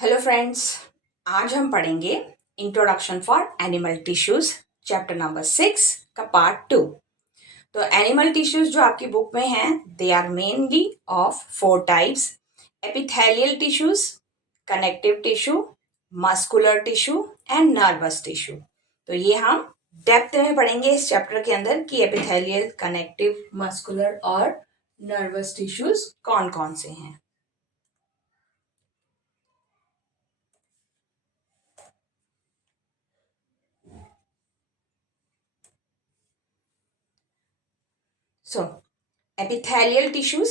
Hello friends, आज हम पढ़ेंगे introduction for animal tissues chapter number 6 का पार्ट 2। तो एनिमल टिश्यूज जो आपकी बुक में हैं they are mainly of 4 types: epithelial tissues, connective tissue, muscular tissue and nervous tissue. तो ये हम डेप्थ में पढ़ेंगे इस चैप्टर के अंदर कि एपिथेलियल, कनेक्टिव, मस्कुलर और नर्वस टिश्यूज कौन कौन से हैं। सो एपिथेलियल टिश्यूज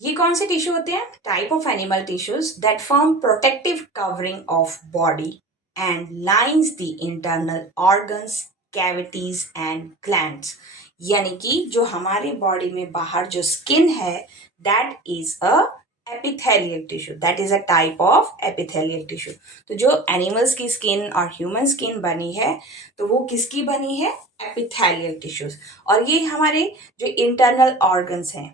ये कौन से टिश्यू होते हैं? Type of animal tissues that form protective covering of body and lines the internal organs, cavities and glands. यानी कि जो हमारे बॉडी में बाहर जो स्किन है that is a epithelial tissue, that is a type of epithelial tissue. तो जो एनिमल्स की स्किन और ह्यूमन स्किन बनी है तो वो किसकी बनी है? Epithelial tissues. और ये हमारे जो इंटरनल ऑर्गन्स हैं,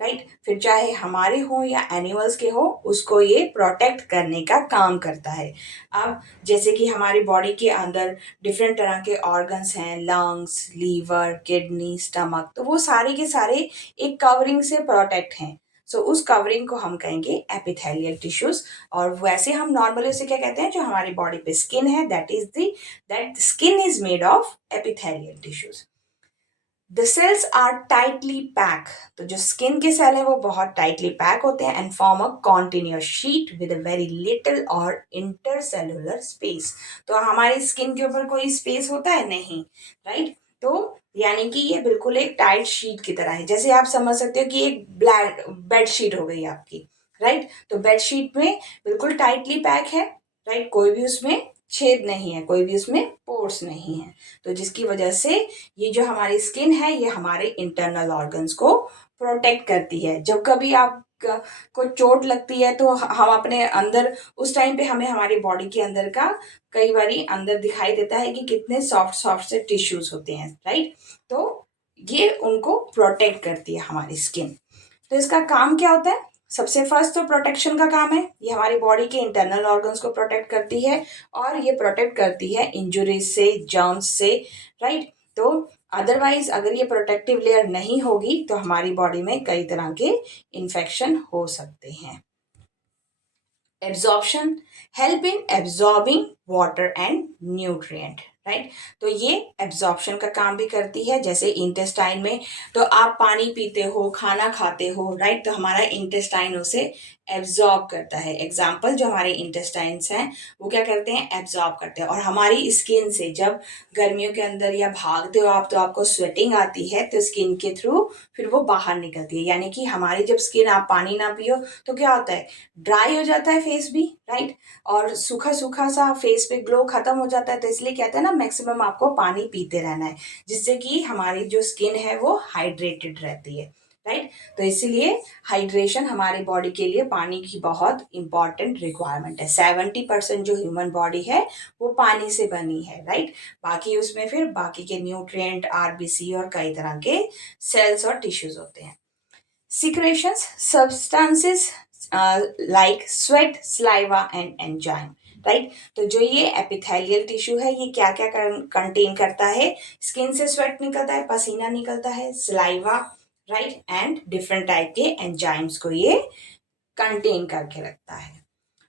राइट, फिर चाहे हमारे हो या एनिमल्स के हो, उसको ये प्रोटेक्ट करने का काम करता है। अब जैसे कि हमारी बॉडी के अंदर डिफरेंट तरह के ऑर्गन्स हैं, लंग्स, लीवर, किडनी, स्टमक, तो वो सारे के सारे एक कवरिंग से प्रोटेक्ट हैं। सो उस कवरिंग को हम कहेंगे एपिथेलियल टिश्यूज। और वैसे हम नॉर्मली उसे क्या कहते हैं? जो हमारी बॉडी पे स्किन है that skin is made of epithelial tissues. The cells are tightly pack. तो जो स्किन के सेल है वो बहुत टाइटली पैक होते हैं and form a continuous sheet with a very little और इंटरसेलुलर स्पेस। तो हमारी स्किन के ऊपर कोई स्पेस होता है? नहीं, राइट। तो यानी कि ये बिल्कुल एक टाइट शीट की तरह है। जैसे आप समझ सकते हो कि एक ब्लैक बेड शीट हो गई आपकी, राइट। तो बेड शीट में बिल्कुल टाइटली पैक है, राइट, कोई भी उसमें छेद नहीं है, कोई भी उसमें पोर्स नहीं है। तो जिसकी वजह से ये जो हमारी स्किन है ये हमारे इंटरनल ऑर्गन्स को प्रोटेक्ट करती है। जब कभी आप को चोट लगती है तो हम अपने अंदर उस टाइम पे हमें हमारी बॉडी के अंदर का कई बारी अंदर दिखाई देता है कि कितने सॉफ्ट सॉफ्ट से टिश्यूज होते हैं, राइट। तो ये उनको प्रोटेक्ट करती है हमारी स्किन। तो इसका काम क्या होता है? सबसे फर्स्ट तो प्रोटेक्शन का काम है। ये हमारी बॉडी के इंटरनल ऑर्गन्स को प्रोटेक्ट करती है और ये प्रोटेक्ट करती है इंजुरीज से, जर्म्स से, राइट। तो अदरवाइज अगर ये प्रोटेक्टिव लेयर नहीं होगी तो हमारी बॉडी में कई तरह के इन्फेक्शन हो सकते हैं। Absorption, help in absorbing water and nutrient, right. तो ये एब्जॉर्प्शन का काम भी करती है। जैसे इंटेस्टाइन में तो आप पानी पीते हो, खाना खाते हो, राइट, तो हमारा इंटेस्टाइन उसे एब्जॉर्ब करता है। एग्जाम्पल, जो हमारे इंटेस्टाइन्स हैं वो क्या करते हैं? एब्जॉर्ब करते हैं। और हमारी स्किन से जब गर्मियों के अंदर या भागते हो आप तो आपको स्वेटिंग आती है, तो स्किन के थ्रू फिर वो बाहर निकलती है। यानी कि हमारी जब स्किन, आप पानी ना पियो तो क्या होता है? ड्राई हो जाता है फेस भी, राइट, और सूखा सूखा सा फेस पे ग्लो खत्म हो जाता है। तो इसलिए कहते हैं ना, मैक्सिमम आपको पानी पीते रहना है जिससे कि हमारी जो स्किन है वो हाइड्रेटेड रहती है, राइट। तो इसीलिए हाइड्रेशन हमारी बॉडी के लिए पानी की बहुत इंपॉर्टेंट रिक्वायरमेंट है। 70% जो ह्यूमन बॉडी है वो पानी से बनी है, राइट। बाकी उसमें फिर बाकी के न्यूट्रिएंट, आरबीसी और कई तरह के सेल्स और टिश्यूज होते हैं। Secretions, substances like sweat, saliva and enzyme, right. तो जो ये एपिथेलियल टिश्यू है ये क्या क्या कंटेन करता है? स्किन से स्वेट निकलता है, पसीना निकलता है, saliva, right, and different type के एंजाइम्स को ये कंटेन करके रखता है।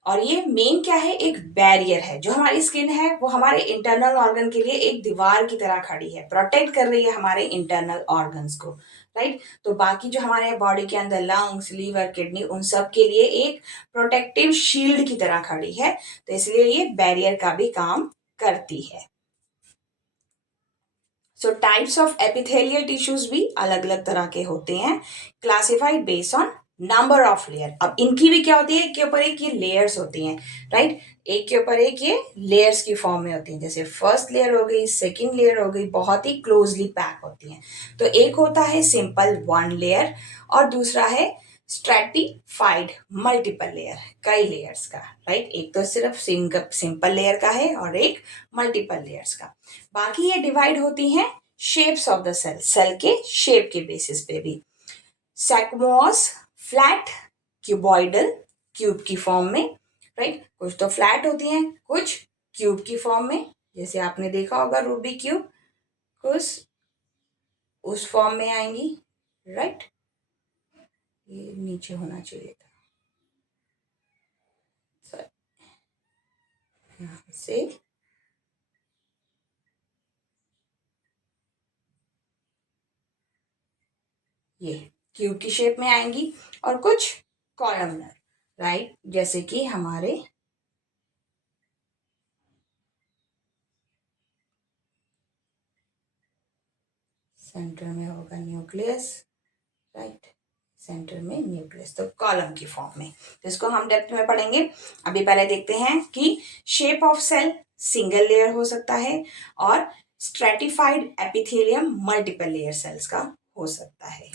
और ये मेन क्या है? एक बैरियर है। जो हमारी स्किन है वो हमारे इंटरनल ऑर्गन के लिए एक दीवार की तरह खड़ी है, प्रोटेक्ट कर रही है हमारे इंटरनल ऑर्गन्स को, राइट। तो बाकी जो हमारे बॉडी के अंदर लंग्स, लीवर, किडनी, उन सब के लिए एक प्रोटेक्टिव शील्ड की तरह खड़ी है। तो इसलिए ये बैरियर का भी काम करती है। सो टाइप्स ऑफ एपिथेलियल टिश्यूज भी अलग अलग तरह के होते हैं, classified based on number of layer. अब इनकी भी क्या होती है? एक के ऊपर एक ये लेयर्स होती हैं, राइट। एक के ऊपर एक ये लेयर्स की फॉर्म में होती हैं। जैसे फर्स्ट लेयर हो गई, सेकंड लेयर हो गई, बहुत ही क्लोजली पैक होती हैं। तो एक होता है सिंपल वन लेयर और दूसरा है स्ट्रेटिफाइड मल्टीपल लेयर, कई लेयर्स का, राइट। एक तो सिर्फ सिंपल लेयर का है और एक मल्टीपल लेयर्स का। बाकी ये डिवाइड होती हैं shapes of the cell, cell के शेप के बेसिस पे भी। सैक्मोस, फ्लैट, क्यूबॉइडल, क्यूब की फॉर्म में, राइट। कुछ तो फ्लैट होती हैं, कुछ क्यूब की फॉर्म में, जैसे आपने देखा होगा रूबी क्यूब, कुछ उस फॉर्म में आएंगी, राइट। ये नीचे होना चाहिए था, सॉरी, यहाँ से ये क्यूब की शेप में आएंगी, और कुछ कॉलमनर, राइट, जैसे कि हमारे सेंटर में होगा न्यूक्लियस, राइट, सेंटर में न्यूक्लियस, तो कॉलम की फॉर्म में। तो इसको हम डेप्थ में पढ़ेंगे। अभी पहले देखते हैं कि shape of cell single layer हो सकता है, और stratified epithelium multiple layer cells का हो सकता है।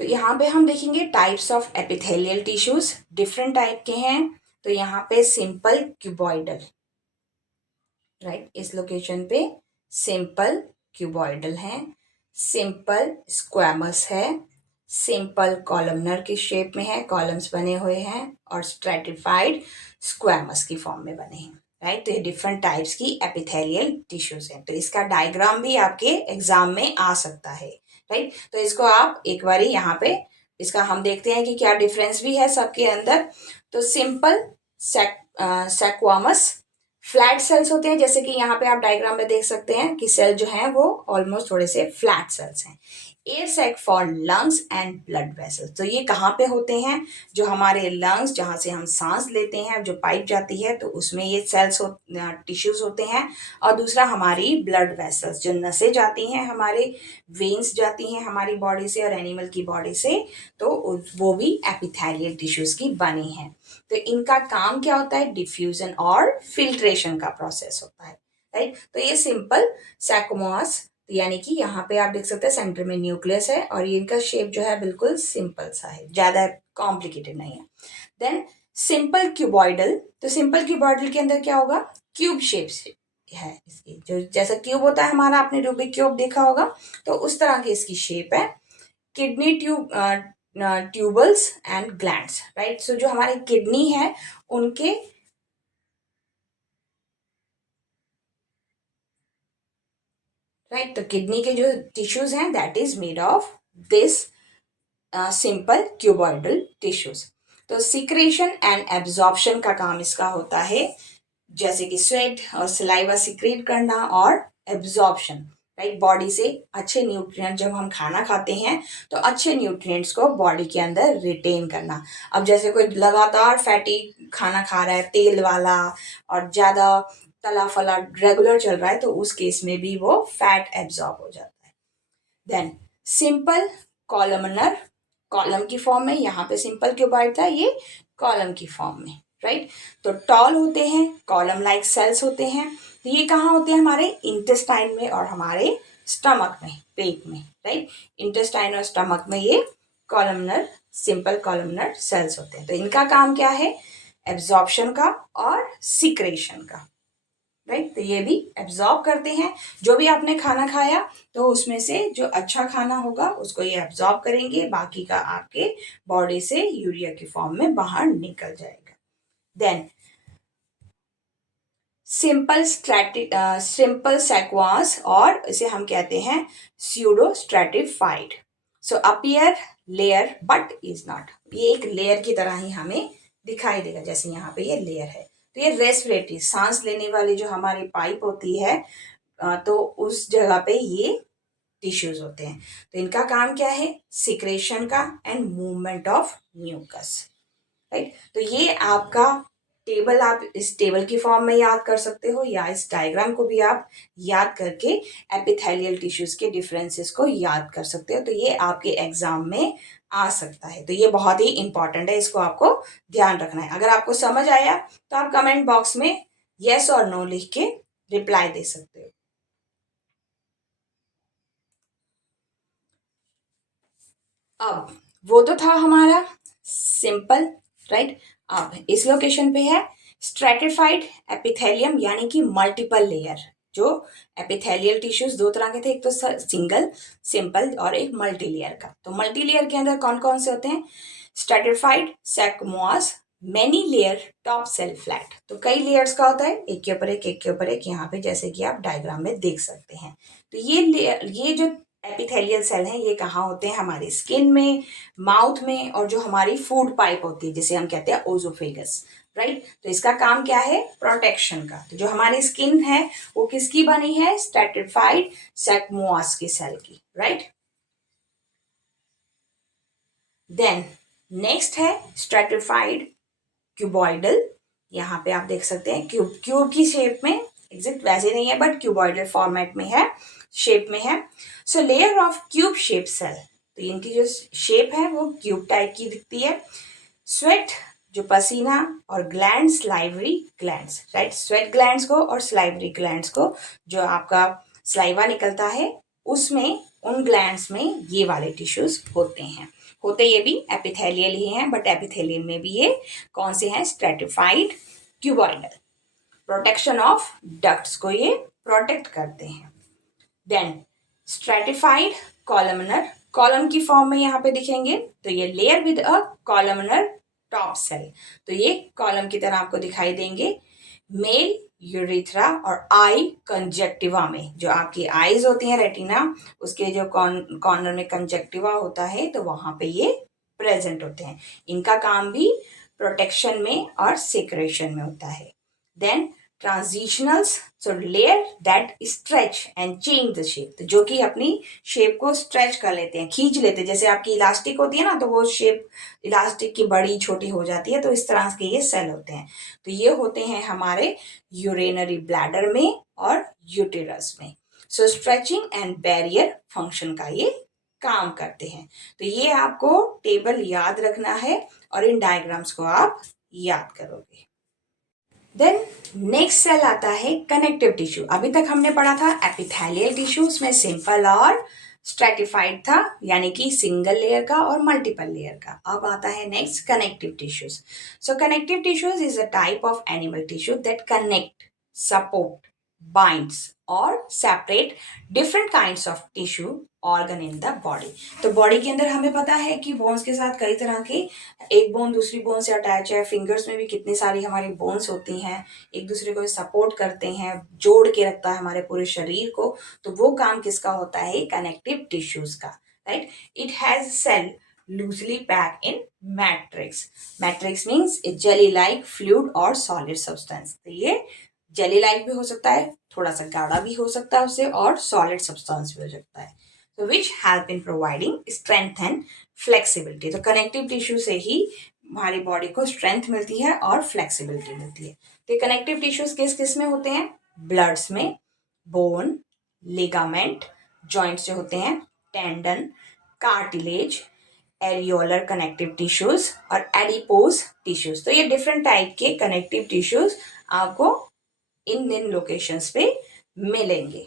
तो यहाँ पे हम देखेंगे types of epithelial tissues, different type के हैं। तो यहाँ पे सिंपल क्यूबॉइडल, राइट, इस लोकेशन पे सिंपल क्यूबॉइडल है, सिंपल स्क्वैमस है, सिंपल कॉलमनर की शेप में है, कॉलम्स बने हुए हैं, और स्ट्रेटिफाइड स्क्वैमस की फॉर्म में बने हैं, राइट। तो ये डिफरेंट टाइप्स की एपिथेलियल टिश्यूज हैं। तो इसका डायग्राम भी आपके एग्जाम में आ सकता है, राइट। तो इसको आप एक बार यहाँ पे इसका हम देखते हैं कि क्या डिफरेंस भी है सबके अंदर। तो सिंपल सेक्वामस फ्लैट सेल्स होते हैं, जैसे कि यहाँ पे आप डायग्राम में देख सकते हैं कि सेल जो है वो ऑलमोस्ट थोड़े से फ्लैट सेल्स हैं। A sac for lungs and blood vessels, तो ये कहाँ पे होते हैं, जो हमारे लंग्स, जहाँ से हम सांस लेते हैं, जो पाइप जाती है, तो उसमें ये सेल्स टिश्यूज होते हैं। और दूसरा हमारी ब्लड वेसल्स, जो नसें जाती हैं, हमारे वेन्स जाती हैं हमारी बॉडी से और एनिमल की बॉडी से, तो वो भी एपिथेलियल टिश्यूज की बनी हैं। तो इनका काम क्या होता है, डिफ्यूजन और फिल्ट्रेशन का प्रोसेस होता है, राइट। तो ये सिंपल सैकोमोस, यानी कि यहाँ पे आप देख सकते हैं सेंटर में न्यूक्लियस है, और ये इनका शेप जो है बिल्कुल सिंपल सा है, ज्यादा कॉम्प्लिकेटेड नहीं है। देन सिंपल क्यूबॉइडल, तो सिंपल क्यूबॉइडल के अंदर क्या होगा, क्यूब शेप है इसकी, जो जैसा क्यूब होता है हमारा, आपने रूबिक क्यूब देखा होगा, तो उस तरह की इसकी शेप है। Kidney tubules and glands, right. So जो हमारे किडनी है उनके, राइट, तो किडनी के जो टिश्यूज हैं that is made of this simple cuboidal tissues. तो सिक्रेशन एंड एब्जॉर्प्शन का काम इसका होता है, जैसे कि स्वेट और सलाइवा सिक्रेट करना, और एब्जॉर्प्शन, राइट, बॉडी से अच्छे न्यूट्रिएंट, जब हम खाना खाते हैं तो अच्छे न्यूट्रिएंट्स को बॉडी के अंदर रिटेन करना। अब जैसे कोई लगातार फैटी खाना खा रहा है, तेल वाला और ज़्यादा तला फला रेगुलर चल रहा है, तो उस केस में भी वो फैट एब्जॉर्ब हो जाता है। देन सिंपल कॉलमनर, कॉलम की फॉर्म में, यहाँ पे सिंपल क्यूबॉइड था, ये कॉलम की फॉर्म में, राइट। तो टॉल होते हैं, कॉलम लाइक सेल्स होते हैं। तो ये कहाँ होते हैं, हमारे इंटेस्टाइन में और हमारे स्टमक में, पेट में, राइट। इंटेस्टाइन और स्टमक में ये कॉलमनर, सिंपल कॉलमनर सेल्स होते हैं। तो इनका काम क्या है, एब्जॉर्प्शन का और सिक्रेशन का, राइट। तो ये भी एब्जॉर्ब करते हैं, जो भी आपने खाना खाया तो उसमें से जो अच्छा खाना होगा उसको ये एब्जॉर्ब करेंगे, बाकी का आपके बॉडी से यूरिया की फॉर्म में बाहर निकल जाएगा। देन सिंपल सेक्वांस, और इसे हम कहते हैं pseudo stratified. So appear layer but is not, ये एक लेयर की तरह ही हमें दिखाई देगा, जैसे यहाँ पे ये लेयर है। तो ये रेस्पिरेटरी, सांस लेने वाली जो हमारी पाइप होती है, तो उस जगह पे ये टिश्यूज होते हैं। तो इनका काम क्या है, सिक्रेशन का and movement of mucus, right. तो ये आपका टेबल, आप इस टेबल की फॉर्म में याद कर सकते हो, या इस डायग्राम को भी आप याद करके एपिथेलियल टिश्यूज के डिफरेंसेस को याद कर सकते हो। तो ये आपके एग्जाम में आ सकता है, तो ये बहुत ही इंपॉर्टेंट है, इसको आपको ध्यान रखना है। अगर आपको समझ आया तो आप कमेंट बॉक्स में यस और नो लिख के रिप्लाई दे सकते हो। अब वो तो था हमारा सिंपल, राइट। अब इस लोकेशन पे है स्ट्रेटिफाइड एपिथेलियम, यानी कि मल्टीपल लेयर। जो एपिथेलियल टिश्यूज दो तरह के थे, एक तो सिंगल सिंपल और एक मल्टी लेयर का। तो मल्टी लेयर के अंदर कौन कौन से होते हैं, stratified squamous many layer top cell flat. तो कई लेयर्स का होता है, एक के ऊपर एक, एक के ऊपर एक, यहाँ पे जैसे कि आप डायग्राम में देख सकते हैं। तो ये लेयर, ये जो एपिथेलियल सेल हैं, ये कहाँ होते हैं? हमारी स्किन में, माउथ में, और जो हमारी फूड पाइप होती है जिसे हम कहते हैं ओजोफेगस, राइट। तो इसका काम क्या है? प्रोटेक्शन का। तो जो हमारी स्किन है वो किसकी बनी है? स्ट्रैटिफाइड सेक्मोआस की सेल की, राइट। देन नेक्स्ट है स्ट्रैटिफाइड क्यूबॉइडल। यहाँ पे आप देख सकते हैं क्यूब, क्यूब की शेप में, एग्जैक्ट वैसे नहीं है बट क्यूबॉइडल फॉर्मेट में है, शेप में है। So layer of cube shape cell, तो इनकी जो शेप है वो क्यूब टाइप की दिखती है। स्वेट, जो पसीना, और glands, salivary glands, right. Sweat glands को और स्लाइवरी ग्लैंड्स को, जो आपका स्लाइवा निकलता है उसमें, उन ग्लैंड्स में ये वाले टिश्यूज होते हैं। होते ये भी एपिथेलियल ही हैं, बट एपिथेलियल में भी ये कौन से हैं? Stratified cuboidal. Protection of ducts को ये प्रोटेक्ट करते हैं। देन स्ट्रेटिफाइड कॉलमनर, कॉलम की फॉर्म में यहाँ पे दिखेंगे, तो ये layer with a columnar top cell, तो ये कॉलम की तरह आपको दिखाई देंगे। मेल यूरिथ्रा और आई कंजक्टिवा में, जो आपकी आईज होती हैं, रेटिना, उसके जो कॉर्नर में कंजक्टिवा होता है, तो वहां पे ये प्रेजेंट होते हैं। इनका काम भी प्रोटेक्शन में और सिक्रेशन में होता है। Then transitionals, so layer that stretch and change the shape, तो जो कि अपनी शेप को स्ट्रेच कर लेते हैं, खींच लेते हैं। जैसे आपकी इलास्टिक होती है ना, तो वो शेप इलास्टिक की बड़ी छोटी हो जाती है, तो इस तरह के ये सेल होते हैं। तो ये होते हैं हमारे यूरेनरी ब्लैडर में और यूटेरस में। सो स्ट्रेचिंग एंड बैरियर फंक्शन का ये काम करते हैं। तो ये आपको टेबल याद रखना है और इन डायग्राम्स को आप याद करोगे। देन नेक्स्ट सेल आता है कनेक्टिव टिश्यू। अभी तक हमने पढ़ा था एपिथेलियल टिश्यू, उसमें सिंपल और स्ट्रेटिफाइड था, यानी कि सिंगल लेयर का और मल्टीपल लेयर का। अब आता है next connective tissues. So connective tissues is a type of animal tissue that connect, support, binds और separate different kinds of tissue organ in the body. तो बॉडी के अंदर हमें पता है कि बोन्स के साथ कई तरह के, एक बोन दूसरी बोन से अटैच है, फिंगर्स में भी कितनी सारी हमारी बोन्स होती हैं, एक दूसरे को सपोर्ट करते हैं, जोड़ के रखता है हमारे पूरे शरीर को। तो वो काम किसका होता है? कनेक्टिव टिश्यूज का, right. It has cell loosely packed in matrix. Matrix means a jelly-like fluid or solid substance. तो ये जेली लाइक भी हो सकता है, थोड़ा सा गाढ़ा भी हो सकता है उससे, और सॉलिड सब्सटेंस भी हो सकता है। तो which help in providing strength and flexibility. तो कनेक्टिव टिश्यू से ही हमारी बॉडी को स्ट्रेंथ मिलती है और फ्लेक्सिबिलिटी मिलती है। तो कनेक्टिव टिश्यूज किस किस में होते हैं? ब्लड्स में, बोन, लिगामेंट, जॉइंट्स जो होते हैं, tendon, cartilage, areolar connective tissues और एडिपोज टिश्यूज। तो ये डिफरेंट टाइप के कनेक्टिव टिश्यूज आपको इन लोकेशंस पे मिलेंगे।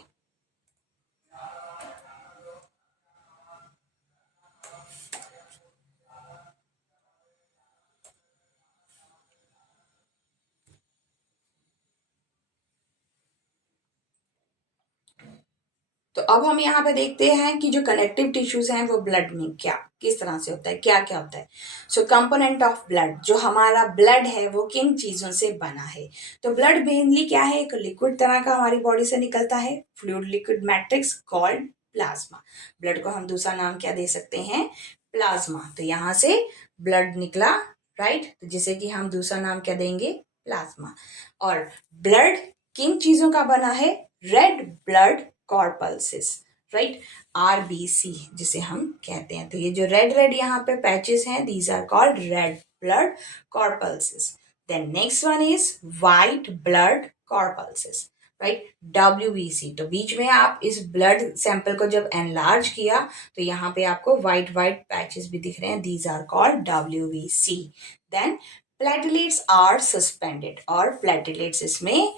तो अब हम यहाँ पे देखते हैं कि जो कनेक्टिव टिश्यूज हैं वो ब्लड में क्या किस तरह से होता है, क्या क्या होता है। सो कंपोनेंट ऑफ ब्लड, जो हमारा ब्लड है वो किन चीजों से बना है? तो ब्लड मेनली क्या है? एक लिक्विड तरह का हमारी बॉडी से निकलता है, fluid liquid matrix called plasma. Blood को हम दूसरा नाम क्या दे सकते हैं? प्लाज्मा। तो यहाँ से ब्लड निकला, राइट, तो जिसे कि हम दूसरा नाम क्या देंगे? प्लाज्मा। और ब्लड किन चीजों का बना है? Red blood corpuscles, right, RBC जिसे हम कहते हैं। तो ये जो रेड रेड यहाँ पे पैचेस हैं, these are called red blood corpuscles. Then next one is white blood corpuscles, right, WBC. तो बीच में आप इस ब्लड सैंपल को जब एनलार्ज किया तो यहाँ पे आपको वाइट वाइट पैचेस भी दिख रहे हैं, these are called WBC. Then platelets are suspended, और प्लेटलेट्स इसमें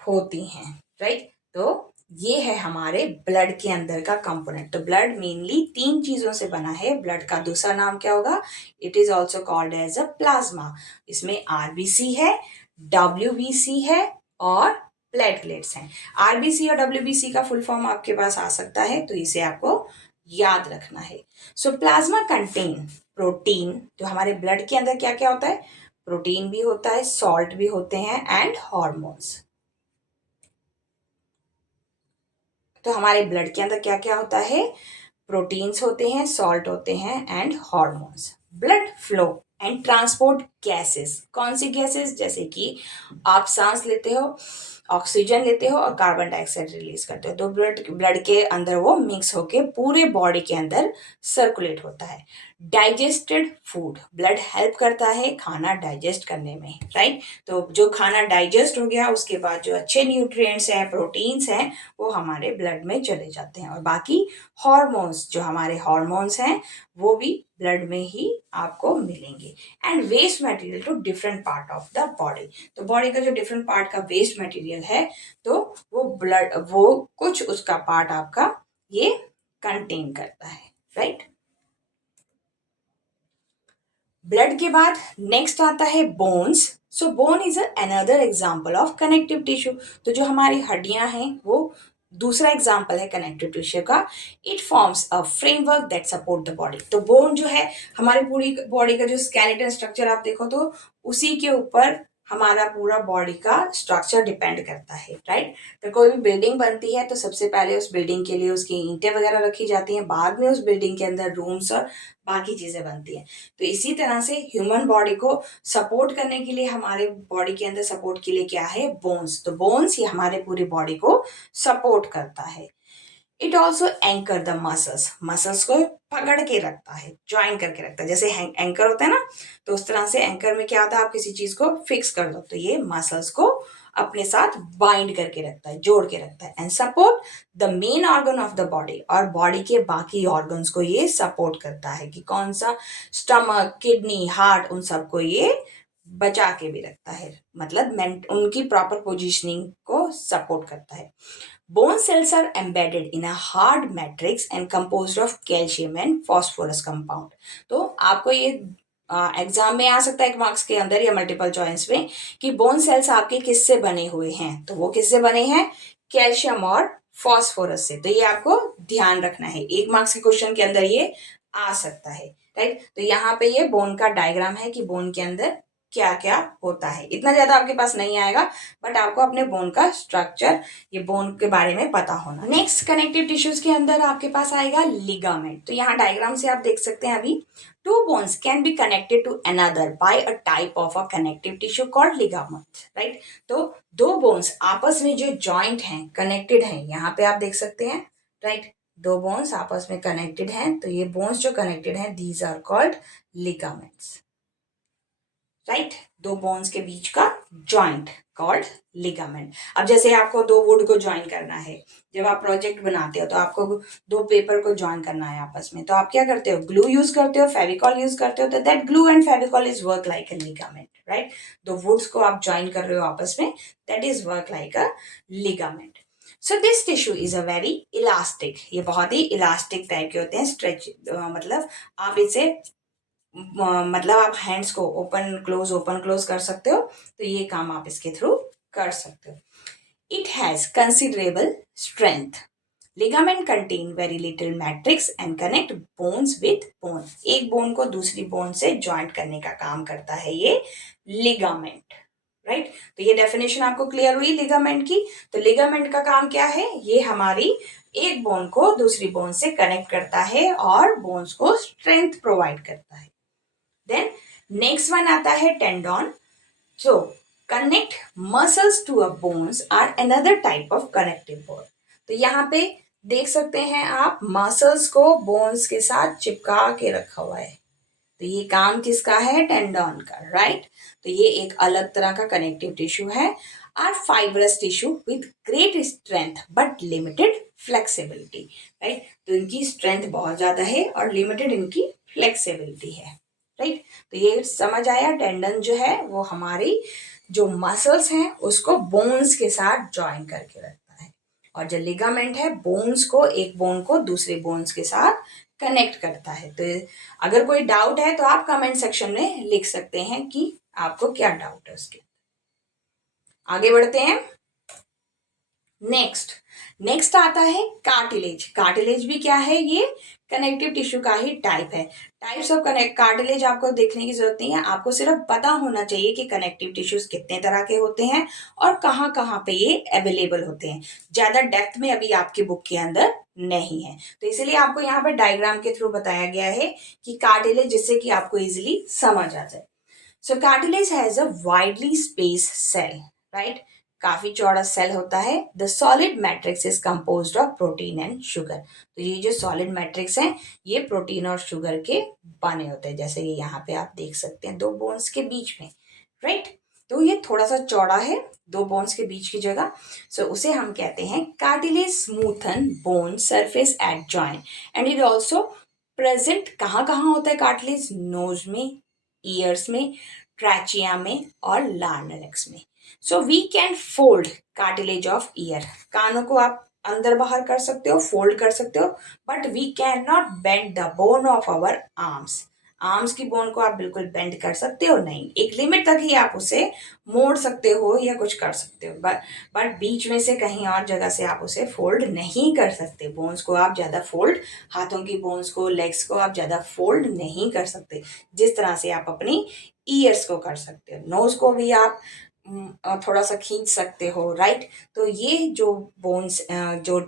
होती हैं, राइट। तो ये है हमारे ब्लड के अंदर का कंपोनेंट। तो ब्लड मेनली तीन चीजों से बना है। ब्लड का दूसरा नाम क्या होगा? It is also called as a plasma. इसमें आरबीसी है, डब्ल्यूबीसी है और प्लेटलेट्स हैं। आरबीसी और डब्ल्यूबीसी का फुल फॉर्म आपके पास आ सकता है, तो इसे आपको याद रखना है। सो प्लाज्मा कंटेन प्रोटीन। जो हमारे ब्लड के अंदर क्या क्या होता है? प्रोटीन भी होता है, सॉल्ट भी होते हैं एंड हॉर्मोन्स। तो हमारे ब्लड के अंदर क्या क्या होता है? प्रोटीन्स होते हैं, सॉल्ट होते हैं and hormones. Blood flow and transport gases, कौन सी गैसेस? जैसे कि आप सांस लेते हो, ऑक्सीजन लेते हो और कार्बन डाइऑक्साइड रिलीज करते हो, तो ब्लड ब्लड के अंदर वो मिक्स होके पूरे बॉडी के अंदर सर्कुलेट होता है। डाइजेस्टेड फूड, ब्लड हेल्प करता है खाना डाइजेस्ट करने में, राइट? तो जो खाना डाइजेस्ट हो गया उसके बाद जो अच्छे न्यूट्रिएंट्स हैं, प्रोटीन्स हैं, वो हमारे ब्लड में चले जाते हैं। और बाकी हॉर्मोन्स, जो हमारे हॉर्मोन्स हैं, वो भी ब्लड में ही आपको मिलेंगे। And waste material to different part of the body, तो बॉडी का जो डिफरेंट पार्ट का वेस्ट मटेरियल है, तो वो कुछ उसका पार्ट आपका ये कंटेन करता है, राइट? ब्लड के बाद नेक्स्ट आता है bones. So bone is another example of connective tissue. तो जो हमारी हड्डियां हैं वो दूसरा एग्जाम्पल है कनेक्टिव टिश्यू का। It forms a framework that support the body. तो बोन जो है हमारी पूरी बॉडी का जो स्केलेटन स्ट्रक्चर आप देखो तो उसी के ऊपर हमारा पूरा बॉडी का स्ट्रक्चर डिपेंड करता है, राइट? तो कोई भी बिल्डिंग बनती है तो सबसे पहले उस बिल्डिंग के लिए उसकी ईंटें वगैरह रखी जाती हैं, बाद में उस बिल्डिंग के अंदर रूम्स और बाकी चीजें बनती हैं। तो इसी तरह से ह्यूमन बॉडी को सपोर्ट करने के लिए, हमारे बॉडी के अंदर सपोर्ट के लिए क्या है? बोन्स। तो बोन्स ये हमारे पूरी बॉडी को सपोर्ट करता है। It also anchor the muscles, muscles को पकड़ के रखता है, ज्वाइन करके रखता है। जैसे एंकर होता है ना, तो उस तरह से एंकर में क्या होता है? आप किसी चीज को फिक्स कर दो तो ये मसल्स को अपने साथ बाइंड करके रखता है, जोड़ के रखता है। And support the main organ of the body, और बॉडी के बाकी ऑर्गन्स को ये सपोर्ट करता है कि कौन सा? स्टमक, किडनी, हार्ट, उन सबको ये बचा के भी रखता है, मतलब उनकी प्रॉपर पोजिशनिंग को सपोर्ट करता है। Bone cells are embedded in a hard matrix and composed of calcium and phosphorus compound. तो आपको ये एग्जाम में आ सकता है एक मार्क्स के अंदर या मल्टीपल चॉइस में कि बोन सेल्स आपके किससे बने हुए हैं, तो वो किससे बने हैं? कैल्शियम और फॉस्फोरस से। तो ये आपको ध्यान रखना है, एक मार्क्स के क्वेश्चन के अंदर ये आ सकता है, राइट? तो यहाँ पे ये बोन का डायग्राम है कि बोन के अंदर क्या क्या होता है। इतना ज्यादा आपके पास नहीं आएगा, बट आपको अपने बोन का स्ट्रक्चर, ये बोन के बारे में पता होना। नेक्स्ट कनेक्टिव टिश्यूज के अंदर आपके पास आएगा लिगामेंट। तो यहाँ डायग्राम से आप देख सकते हैं अभी, two bones can be connected to another by a type of a connective tissue called ligament, right? तो दो बोन्स आपस में जो जॉइंट हैं, कनेक्टेड हैं, यहाँ पे आप देख सकते हैं, राइट? दो बोन्स आपस में कनेक्टेड हैं, तो ये बोन्स जो कनेक्टेड हैं, these are called ligaments, right? दो बोन्स के बीच का जॉइंट कॉल्ड लिगामेंट। अब जैसे आपको दो वुड को ज्वाइन करना है, जब आप प्रोजेक्ट बनाते हो तो आपको दो पेपर को ज्वाइन करना है आपस में, तो आप क्या करते हो? ग्लू यूज करते हो, फेविकॉल यूज करते हो। तो that glue and Fevicol is work like a ligament, right? दो वुड्स को आप ज्वाइन कर रहे हो आपस में, that is work like a ligament. So this tissue is a very elastic, ये बहुत ही इलास्टिक टाइप के होते हैं, स्ट्रेच, मतलब आप इसे मतलब आप हैंड्स को ओपन क्लोज कर सकते हो, तो ये काम आप इसके थ्रू कर सकते हो। It has considerable strength. Ligament contain very little matrix and connect bones with bone. एक बोन को दूसरी बोन से ज्वाइंट करने का काम करता है ये लिगामेंट, राइट? तो ये डेफिनेशन आपको क्लियर हुई लिगामेंट की। तो लिगामेंट का काम क्या है? ये हमारी एक बोन को दूसरी बोन से कनेक्ट करता है और बोन्स को स्ट्रेंथ प्रोवाइड करता है। देन नेक्स्ट वन आता है tendon. So connect muscles to a bones are another type of connective bone. तो यहाँ पे देख सकते हैं आप, मसल्स को बोन्स के साथ चिपका के रखा हुआ है, तो ये काम किसका है? टेंडन का, राइट? तो ये एक अलग तरह का कनेक्टिव टिश्यू है। Are fibrous tissue with great strength but limited flexibility, right? तो इनकी स्ट्रेंथ बहुत ज्यादा है और लिमिटेड इनकी फ्लेक्सिबिलिटी है, राइट? तो ये समझ आया, टेंडन जो है वो हमारी जो मसल्स हैं उसको बोन्स के साथ ज्वाइन करके रखता है, और जो लिगामेंट है बोन्स को, एक बोन को दूसरे बोन्स के साथ कनेक्ट करता है। तो अगर कोई डाउट है तो आप कमेंट सेक्शन में लिख सकते हैं कि आपको क्या डाउट है उसके। आगे बढ़ते हैं। नेक्स्ट नेक्स्ट आता है कार्टिलेज। कार्टिलेज भी क्या है, ये कनेक्टिव टिश्यू का ही टाइप है। टाइप्स ऑफ कनेक्ट कार्टिलेज आपको देखने की जरूरत नहीं है, आपको सिर्फ पता होना चाहिए कि कनेक्टिव टिश्यूज कितने तरह के होते हैं और कहाँ कहाँ पे ये अवेलेबल होते हैं। ज्यादा डेप्थ में अभी आपकी बुक के अंदर नहीं है, तो इसलिए आपको यहाँ पे डायग्राम के थ्रू बताया गया है कि कार्टिलेज, जिससे कि आपको इजिली समझ आ जाए। So cartilage has a widely space cell, right. काफी चौड़ा सेल होता है। The solid matrix is composed of protein and sugar. तो ये जो सॉलिड मैट्रिक्स है, ये प्रोटीन और शुगर के बने होते हैं, जैसे कि यहाँ पे आप देख सकते हैं दो बोन्स के बीच में, राइट। तो ये थोड़ा सा चौड़ा है दो बोन्स के बीच की जगह। सो उसे हम कहते हैं cartilage smoothen bone surface at joint and it also present कहाँ कहाँ होता है कार्टिलेज, नोज में, ईयर्स में, ट्रैचिया में और लार्नरेक्स में। So we can fold cartilage of ear. कानों को आप अंदर बाहर कर सकते हो, फोल्ड कर सकते हो, but we can not bend the bone of our arms. Arms की बोन को आप बिल्कुल बेंड कर सकते हो नहीं, एक लिमिट तक ही आप उसे मोड़ सकते हो या कुछ कर सकते हो, बट बीच में से कहीं और जगह से आप उसे फोल्ड नहीं कर सकते। बोन्स को आप ज्यादा फोल्ड, हाथों की बोन्स को, लेग्स को आप ज्यादा फोल्ड नहीं कर सकते, जिस तरह से आप अपनी ईयर्स को कर सकते हो। नोज को भी आप थोड़ा सा खींच सकते हो, राइट। तो ये जो बोन्स, जो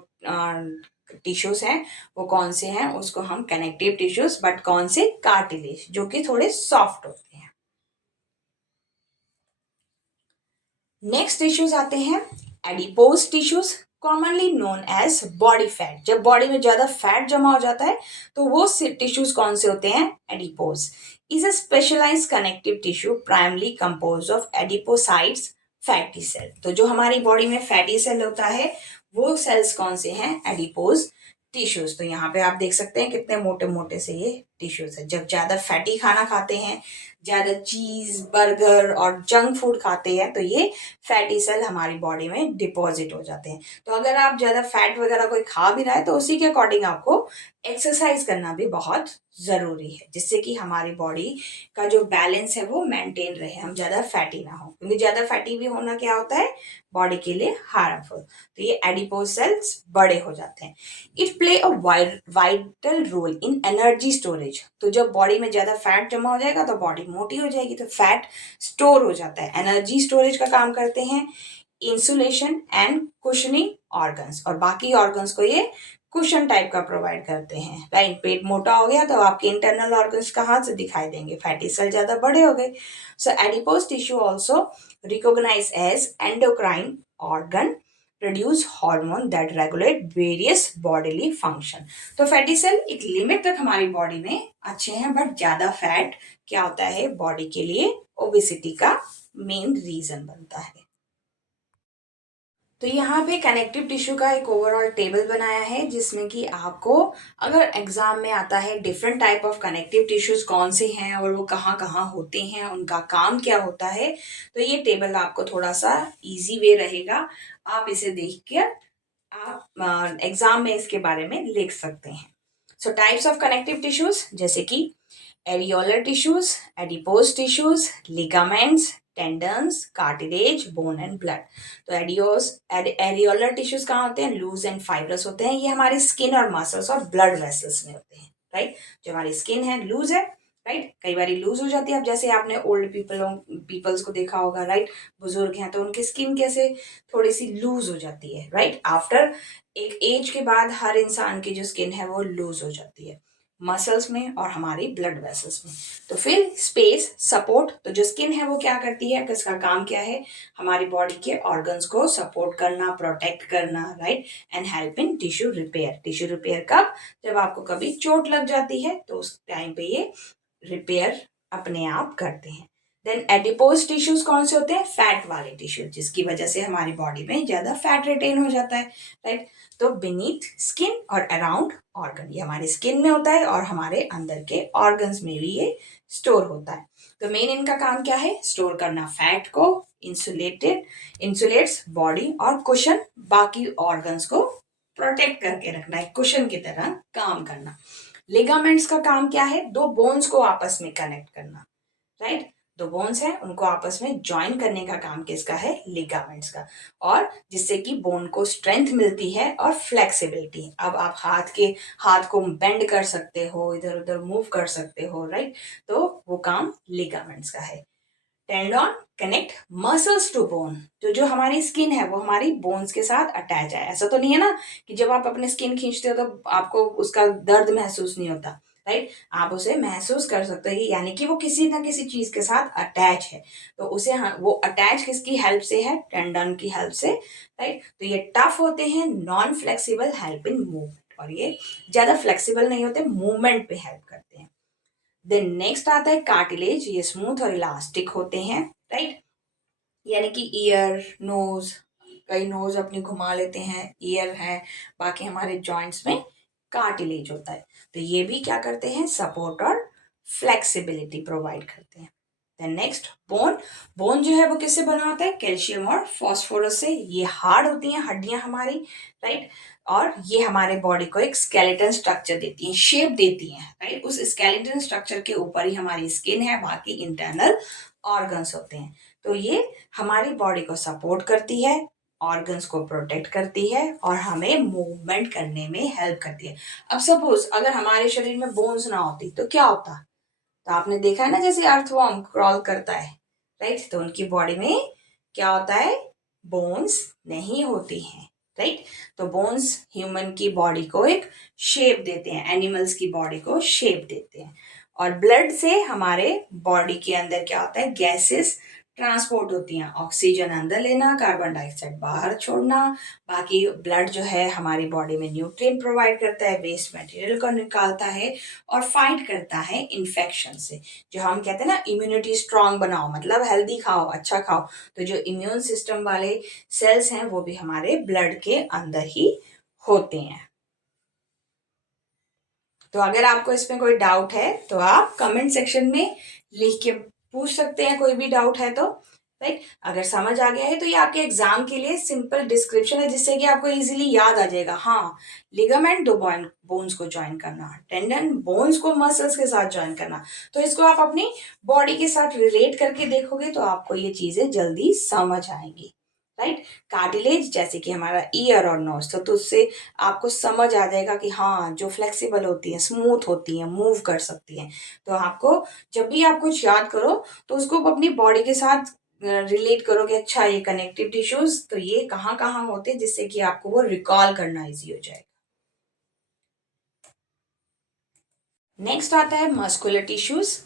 टिश्यूज हैं, वो कौन से हैं, उसको हम कनेक्टिव टिश्यूज, बट कौन से, कार्टिलेज, जो कि थोड़े सॉफ्ट होते हैं। नेक्स्ट टिश्यूज आते हैं adipose tissues, commonly known as body fat. जब बॉडी में ज्यादा फैट जमा हो जाता है तो वो टिश्यूज कौन से होते हैं, adipose. Is a specialized connective tissue primary compose of adipocytes fatty cell. तो जो हमारी बॉडी में फैटी सेल होता है, वो सेल्स कौन से हैं, एडिपोज टिश्यूज। तो यहाँ पे आप देख सकते हैं कितने मोटे मोटे से ये टिश्यूज है। जब ज्यादा फैटी खाना खाते हैं, ज्यादा चीज, बर्गर और जंक फूड खाते हैं, तो ये फैटी सेल हमारी बॉडी में डिपॉजिट हो जाते हैं। तो अगर आप ज्यादा फैट वगैरह कोई खा भी रहा है, तो उसी के अकॉर्डिंग आपको एक्सरसाइज करना भी बहुत जरूरी है, जिससे कि हमारी बॉडी का जो बैलेंस है वो मेंटेन रहे, हम ज्यादा फैटी ना हो, क्योंकि ज्यादा फैटी भी होना क्या होता है, बॉडी के लिए हार्मफुल। तो ये एडिपोज सेल्स बड़े हो जाते हैं। It play a vital role in energy storage. तो जब बॉडी में ज्यादा फैट जमा हो जाएगा तो बॉडी मोटी हो जाएगी, तो फैट स्टोर हो जाता है, एनर्जी स्टोरेज का काम करते हैं। इंसुलेशन एंड कुशनिंग ऑर्गन्स, और बाकी ऑर्गन्स को ये कुशन टाइप का प्रोवाइड करते हैं, राइट। पेट मोटा हो गया तो आपके इंटरनल ऑर्गन्स कहाँ से दिखाई देंगे, फैटी सेल ज्यादा बड़े हो गए। So adipose tissue also recognise as endocrine organ, produce hormone that regulate various bodily function. तो फैटी सेल एक लिमिट तक हमारी बॉडी में अच्छे हैं, बट ज्यादा फैट क्या होता है, बॉडी के लिए ओबेसिटी का मेन रीजन बनता है। तो यहाँ पे कनेक्टिव टिश्यू का एक ओवरऑल टेबल बनाया है, जिसमें कि आपको अगर एग्जाम में आता है different type of connective tissues कौन से हैं और वो कहाँ कहाँ होते हैं, उनका काम क्या होता है, तो ये टेबल आपको थोड़ा सा इजी वे रहेगा। आप इसे देख कर आप एग्जाम में इसके बारे में लिख सकते हैं। सो टाइप्स ऑफ कनेक्टिव टिश्यूज, जैसे कि areolar tissues, adipose tissues, ligaments, tendons, cartilage, bone and blood. तो एरियोलर टिश्यूज कहाँ होते हैं, लूज एंड फाइब्रस होते हैं। ये हमारे स्किन और मसल्स और ब्लड वेसल्स में होते हैं, राइट। जो हमारी स्किन है लूज है, राइट, कई बार लूज हो जाती है। अब जैसे आपने ओल्ड पीपल्स को देखा होगा, राइट, बुजुर्ग हैं तो उनकी स्किन कैसे थोड़ी सी लूज हो जाती है, राइट। आफ्टर एक एज के बाद हर इंसान की जो स्किन है वो लूज हो जाती है, मसल्स में और हमारी ब्लड वेसल्स में। तो फिर स्पेस सपोर्ट, तो जो स्किन है वो क्या करती है, किसका काम क्या है, हमारी बॉडी के ऑर्गन्स को सपोर्ट करना, प्रोटेक्ट करना, right, and help in tissue repair. Tissue repair कब, जब आपको कभी चोट लग जाती है तो उस टाइम पे ये रिपेयर अपने आप करते हैं। देन एडिपोज टिश्यूज कौन से होते हैं, फैट वाले टिश्यू, जिसकी वजह से हमारी बॉडी में ज्यादा फैट रिटेन हो जाता है, राइट। तो बीनीथ स्किन और अराउंड ऑर्गन, ये हमारे स्किन में होता है और हमारे अंदर के ऑर्गन्स में भी ये स्टोर होता है। तो मेन इनका काम क्या है, स्टोर करना फैट को, इंसुलेट्स बॉडी और कुशन बाकी ऑर्गन्स को प्रोटेक्ट करके रखना, एक कुशन की तरह काम करना। लिगामेंट्स का काम क्या है, दो बोन्स को आपस में कनेक्ट करना, राइट। दो बोन्स हैं उनको आपस में ज्वाइन करने का काम किसका है, लिगामेंट्स का, और जिससे कि बोन को स्ट्रेंथ मिलती है और फ्लेक्सिबिलिटी। अब आप हाथ को बेंड कर सकते हो, इधर उधर मूव कर सकते हो, राइट, तो वो काम लिगामेंट्स का है। Tendon connect muscles to bone, तो जो हमारी स्किन है वो हमारी बोन्स के साथ अटैच है। ऐसा तो नहीं है ना कि जब आप अपने स्किन खींचते हो तो आपको उसका दर्द महसूस नहीं होता, राइट, आप उसे महसूस कर सकते हैं, यानी कि वो किसी ना किसी चीज के साथ अटैच है। तो उसे वो अटैच किसकी हेल्प से है, टेंडन की हेल्प से, राइट। तो ये टफ होते हैं, non flexible, help in movement, और ये ज्यादा फ्लेक्सिबल नहीं होते, मूवमेंट पे हेल्प करते हैं। देन नेक्स्ट आता है कार्टिलेज, ये स्मूथ और इलास्टिक होते हैं, राइट, यानी कि ईयर, नोज, कई नोज अपनी घुमा लेते हैं, ईयर है, बाकी हमारे जॉइंट्स में कार्टिलेज होता है। तो ये भी क्या करते हैं, सपोर्ट और फ्लेक्सिबिलिटी प्रोवाइड करते हैं। देन नेक्स्ट बोन, बोन जो है वो किससे बना होता है, कैल्शियम और फास्फोरस से। ये हार्ड होती हैं हड्डियां हमारी, राइट, और ये हमारे बॉडी को एक स्केलेटन स्ट्रक्चर देती हैं, शेप देती हैं, राइट। उस स्केलेटन स्ट्रक्चर के ऊपर ही हमारी स्किन है, बाकी इंटरनल ऑर्गन्स होते हैं। तो ये हमारी बॉडी को सपोर्ट करती है, ऑर्गन्स को प्रोटेक्ट करती है, और हमें मूवमेंट करने में हेल्प करती है। अब सपोज अगर हमारे शरीर में बोन्स ना होती तो क्या होता, तो आपने देखा है ना जैसे अर्थवॉर्म क्रॉल करता है, राइट, तो उनकी बॉडी में क्या होता है, बोन्स नहीं होती हैं, राइट। तो बोन्स ह्यूमन की बॉडी को एक शेप देते हैं, एनिमल्स की बॉडी को शेप देते हैं। और ब्लड से हमारे बॉडी के अंदर क्या होता है, गैसेस ट्रांसपोर्ट होती हैं, ऑक्सीजन अंदर लेना, कार्बन डाइऑक्साइड बाहर छोड़ना। बाकी ब्लड जो है हमारी बॉडी में न्यूट्रिएंट प्रोवाइड करता है, वेस्ट मटेरियल को निकालता है, और फाइट करता है इन्फेक्शन से। जो हम कहते हैं ना इम्यूनिटी स्ट्रांग बनाओ, मतलब हेल्दी खाओ, अच्छा खाओ, तो जो इम्यून सिस्टम वाले सेल्स हैं वो भी हमारे ब्लड के अंदर ही होते हैं। तो अगर आपको इसमें कोई डाउट है तो आप कमेंट सेक्शन में लिख के पूछ सकते हैं, कोई भी डाउट है तो, राइट। अगर समझ आ गया है तो ये आपके एग्जाम के लिए सिंपल डिस्क्रिप्शन है, जिससे कि आपको इजीली याद आ जाएगा। हाँ, लिगामेंट दो बोन्स को ज्वाइन करना, टेंडन बोन्स को मसल्स के साथ ज्वाइन करना, तो इसको आप अपनी बॉडी के साथ रिलेट करके देखोगे तो आपको ये चीजें जल्दी समझ आएंगी, राइट। कार्टिलेज जैसे कि हमारा ईयर और नोज, तो उससे आपको समझ आ जाएगा कि हाँ, जो फ्लेक्सिबल होती है, स्मूथ होती है, मूव कर सकती हैं। तो आपको जब भी आप कुछ याद करो तो उसको अपनी बॉडी के साथ रिलेट करो कि अच्छा ये कनेक्टिव टिश्यूज तो ये कहाँ कहाँ होते हैं, जिससे कि आपको वो रिकॉल करना इजी हो जाए। नेक्स्ट आता है muscular tissues.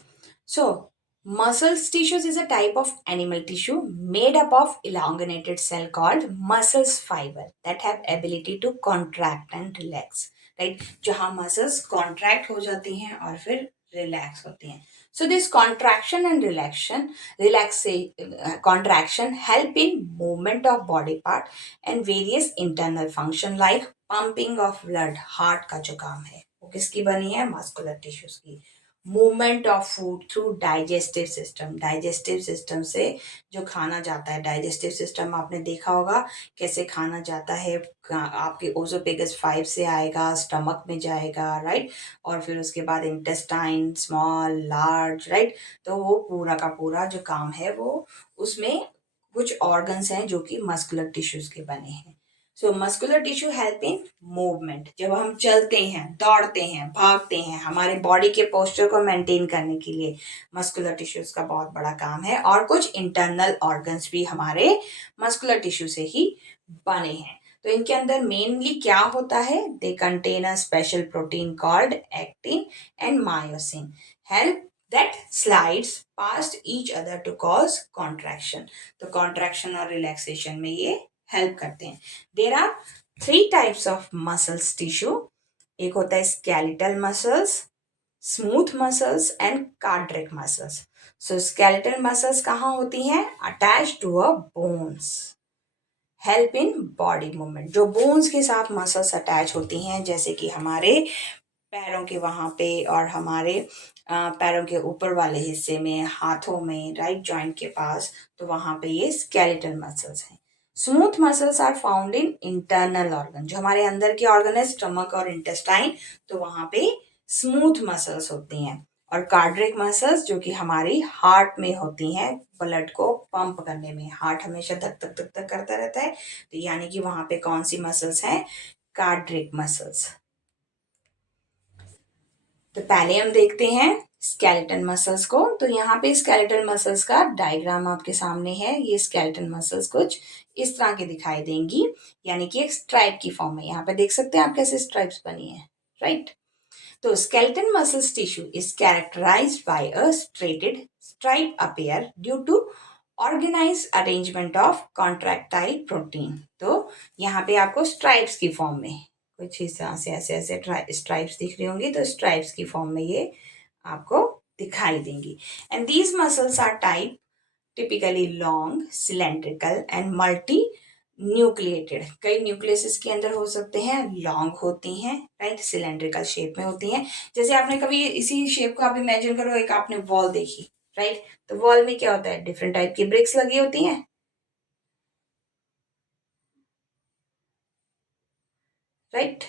So muscles tissues is a type of animal tissue made up of elongated cell called muscles fiber that have ability to contract and relax, right, जहाँ muscles contract हो जाती हैं और फिर relax होती हैं। So this contraction and contraction help in movement of body part and various internal function like pumping of blood, heart का जो काम है वो किसकी बनी है, muscular tissues की। Movement of food through digestive system, digestive system से जो खाना जाता है, डाइजेस्टिव सिस्टम आपने देखा होगा कैसे खाना जाता है, आपके ओजोपेगस 5 से आएगा, स्टमक में जाएगा, राइट, और फिर उसके बाद इंटेस्टाइन, स्मॉल, लार्ज, राइट। तो वो पूरा का पूरा जो काम है वो उसमें कुछ ऑर्गन्स हैं जो कि मस्कुलर टिश्यूज के बने हैं। So muscular tissue help in movement, जब हम चलते हैं, दौड़ते हैं, भागते हैं, हमारे बॉडी के पोस्चर को मेंटेन करने के लिए मस्कुलर टिश्यूज का बहुत बड़ा काम है। और कुछ इंटरनल ऑर्गन्स भी हमारे मस्कुलर टिश्यू से ही बने हैं। तो इनके अंदर मेनली क्या होता है, they contain a special protein called actin and myosin help that slides past each other to cause contraction। तो contraction और relaxation में ये help करते हैं। There are 3 types of muscles tissue। एक होता है skeletal muscles, smooth muscles and cardiac muscles। So skeletal muscles कहाँ होती हैं, attached to a bones, help in body movement। जो bones के साथ muscles attach होती हैं, जैसे कि हमारे पैरों के वहां पे और हमारे पैरों के ऊपर वाले हिस्से में, हाथों में, राइट जॉइंट के पास, तो वहां पे ये स्केलेटल मसल्स हैं। Smooth muscles are found in internal organ, जो हमारे अंदर के ऑर्गन है, स्टमक और इंटेस्टाइन, तो वहां पे स्मूथ मसल्स होती हैं। और कार्डियक मसल्स जो कि हमारी हार्ट में होती हैं, ब्लड को पंप करने में। हार्ट हमेशा धक धक धक धक करता रहता है, तो यानी कि वहां पे कौन सी मसल्स हैं? Cardiac muscles. तो पहले हम देखते हैं स्केलेटन मसल्स को। तो यहाँ पे स्केलेटन मसल्स का डायग्राम आपके सामने है। ये स्केलेटन मसल्स कुछ इस तरह के दिखाई देंगी, यानी कि एक स्ट्राइप की फॉर्म में। यहाँ पे देख सकते हैं आप कैसे स्ट्राइप्स बनी है, राइट। तो skeletal muscles tissue is characterized by a straighted stripe appear due to organized arrangement of contractile protein। तो यहाँ पे आपको स्ट्राइप्स की फॉर्म में कुछ इस तरह से ऐसे ऐसे स्ट्राइप्स दिख रही होंगी, तो स्ट्राइप्स की फॉर्म में ये आपको दिखाई देंगी। And these muscles are type typically long, cylindrical and multinucleated. कई न्यूक्लियस इसके अंदर हो सकते हैं, लॉन्ग होती हैं, राइट, सिलेंड्रिकल शेप में होती हैं। जैसे आपने कभी इसी शेप को आप इमेजिन करो, एक आपने वॉल देखी, राइट, तो वॉल में क्या होता है? डिफरेंट टाइप की ब्रिक्स लगी होती हैं, राइट।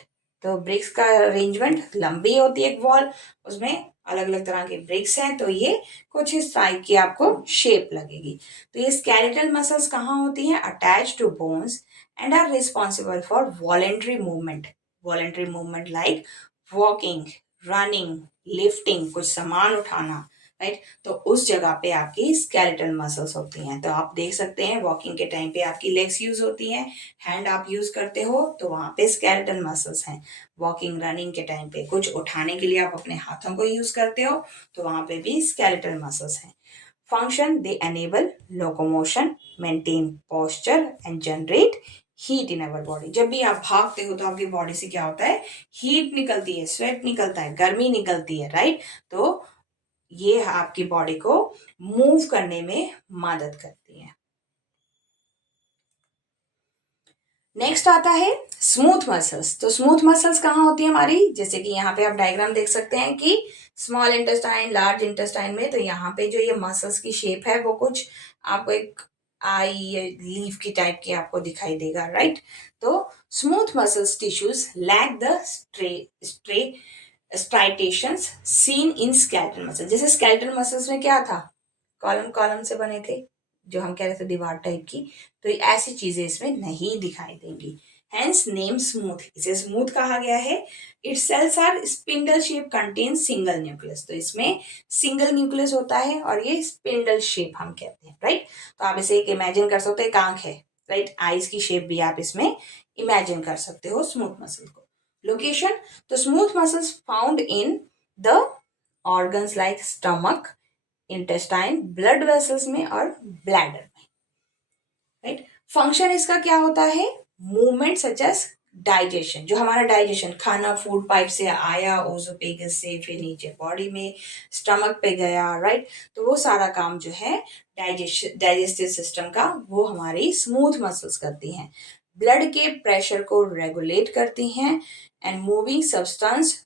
तो ब्रिक्स का अरेंजमेंट लंबी होती है एक वॉल, उसमें अलग अलग तरह के ब्रिक्स हैं, तो ये कुछ इस टाइप की आपको शेप लगेगी। तो ये स्केलेटल मसल्स कहाँ होती हैं? Attach to bones and are responsible for voluntary movement. Voluntary movement like walking, running, lifting, कुछ सामान उठाना, राइट। तो उस जगह पे आपकी स्केलेटल मसल्स होती हैं। तो आप देख सकते हैं वॉकिंग के टाइम पे आपकी लेग्स यूज होती हैं, हैंड आप यूज करते हो, तो वहां पे स्केलेटल मसल्स हैं। वॉकिंग, रनिंग के टाइम पे कुछ उठाने के लिए आप अपने हाथों को यूज करते हो, तो वहां पे भी स्केलेटल मसल्स हैं। Function, they enable locomotion, maintain posture and generate heat in our body. जब भी आप भागते हो तो आपकी बॉडी से क्या होता है? हीट निकलती है, स्वेट निकलता है, गर्मी निकलती है, राइट। तो ये आपकी बॉडी को मूव करने में मदद करती है। नेक्स्ट आता है स्मूथ मसल्स। तो स्मूथ मसल्स कहाँ होती है हमारी? जैसे कि यहाँ पे आप डायग्राम देख सकते हैं कि स्मॉल इंटेस्टाइन, लार्ज इंटेस्टाइन में, तो यहाँ पे जो ये मसल्स की शेप है वो कुछ आपको एक आई या लीफ की टाइप की आपको दिखाई देगा, राइट। तो smooth muscles tissues lack the stri striations seen in skeletal muscle. जैसे स्केलेटल मसल्स में क्या था? कॉलम कॉलम से बने थे, जो हम कह रहे थे दीवार टाइप की, तो ऐसी चीजें इसमें नहीं दिखाई देंगी। हेंस नेम स्मूथ, इसे स्मूथ कहा गया है। Its cells are spindle shape, contain single nucleus. तो इसमें सिंगल न्यूक्लियस होता है और ये स्पिंडल शेप हम कहते हैं, राइट। तो आप इसे एक इमेजिन कर सकते हो, एक आंख है, राइट, आईज की शेप भी आप इसमें इमेजिन कर सकते हो स्मूथ मसल को। लोकेशन, तो smooth muscles found in the organs like stomach, intestine, blood vessels में और ब्लैडर में, राइट। फंक्शन इसका क्या होता है? मूवमेंट सच एज डाइजेशन, जो हमारा डाइजेशन, खाना फूड पाइप से आया, ओजोपेगस से, फिर नीचे बॉडी में स्टमक पे गया, राइट। तो वो सारा काम जो है डाइजेस्टिव सिस्टम का, वो हमारी स्मूथ मसल्स करती हैं। ब्लड के प्रेशर को रेगुलेट करती हैं and moving substance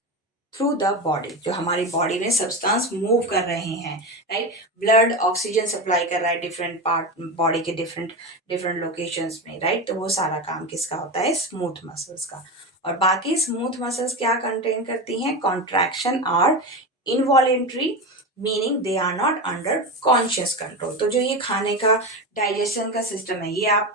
through the body, जो हमारी बॉडी में सब्सटेंस मूव कर रहे हैं, राइट। ब्लड ऑक्सीजन सप्लाई कर रहा है डिफरेंट पार्ट बॉडी के डिफरेंट डिफरेंट लोकेशंस में, राइट। तो वो सारा काम किसका होता है? स्मूथ मसल्स का। और बाकी स्मूथ मसल्स क्या कंटेन करती हैं? Contraction are involuntary, meaning they are not under conscious control. तो जो ये खाने का डाइजेशन का सिस्टम है, ये आप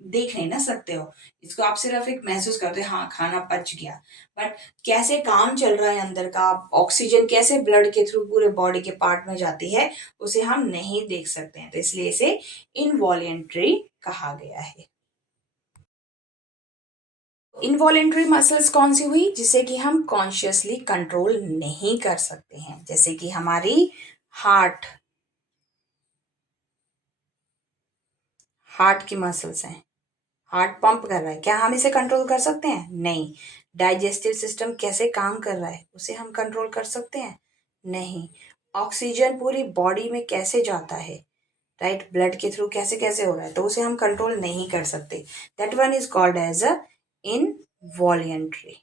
देख नहीं ना सकते हो, इसको आप सिर्फ एक महसूस करते हो, हाँ खाना पच गया, बट कैसे काम चल रहा है अंदर का, ऑक्सीजन कैसे ब्लड के थ्रू पूरे बॉडी के पार्ट में जाती है, उसे हम नहीं देख सकते हैं। तो इसलिए इसे इनवॉलेंट्री कहा गया है। इनवॉलेंट्री मसल्स कौन सी हुई? जिसे कि हम कॉन्शियसली कंट्रोल नहीं कर सकते हैं, जैसे कि हमारी हार्ट, हार्ट की मसल्स हैं, हार्ट पंप कर रहा है, क्या हम इसे कंट्रोल कर सकते हैं? नहीं। डाइजेस्टिव सिस्टम कैसे काम कर रहा है, उसे हम कंट्रोल कर सकते हैं? नहीं। ऑक्सीजन पूरी बॉडी में कैसे जाता है, राइट, ब्लड के थ्रू कैसे कैसे हो रहा है, तो उसे हम कंट्रोल नहीं कर सकते। That one is called as a involuntary,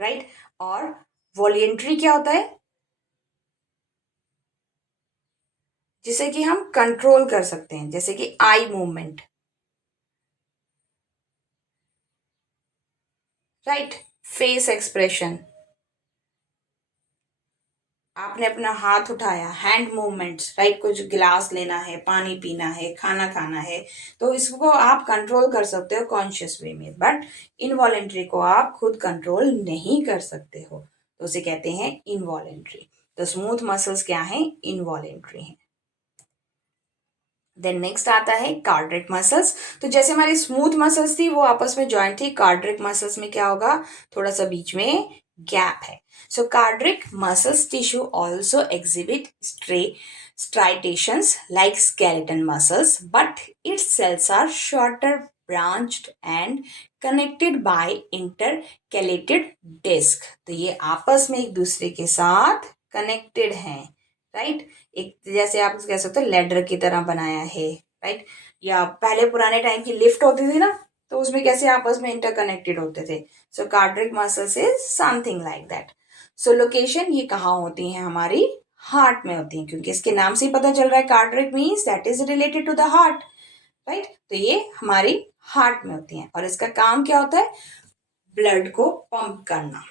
right. और वॉलेंट्री क्या होता है? जिसे कि हम कंट्रोल कर सकते हैं, जैसे कि eye movement, right, face expression, आपने अपना हाथ उठाया, हैंड मूवमेंट्स, राइट, कुछ गिलास लेना है, पानी पीना है, खाना खाना है, तो इसको आप कंट्रोल कर सकते हो कॉन्शियस वे में, बट इनवॉलेंट्री को आप खुद कंट्रोल नहीं कर सकते हो, तो उसे कहते हैं इनवॉलेंट्री। तो स्मूथ मसल्स क्या हैं? इनवॉलेंट्री हैं। देन नेक्स्ट आता है कार्डियक मसल्स। तो जैसे हमारी स्मूथ मसल्स थी वो आपस में ज्वाइंट थी, कार्डियक मसल्स में क्या होगा? थोड़ा सा बीच में गैप है। So cardiac muscles tissue also exhibit striations like skeleton muscles, but its cells are shorter, branched and connected by intercalated disc। तो ये आपस में एक दूसरे के साथ कनेक्टेड हैं, राइट। एक जैसे आप कह सकते हो लेडर की तरह बनाया है, राइट। या पहले पुराने टाइम की लिफ्ट होती थी ना, तो उसमें कैसे आपस में इंटरकनेक्टेड होते थे। So cardiac muscles is something like that. So location ये कहाँ होती है? हमारी हार्ट में होती है, क्योंकि इसके नाम से ही पता चल रहा है cardiac means that is related to the heart, right. तो ये हमारी हार्ट में होती है और इसका काम क्या होता है? ब्लड को पंप करना।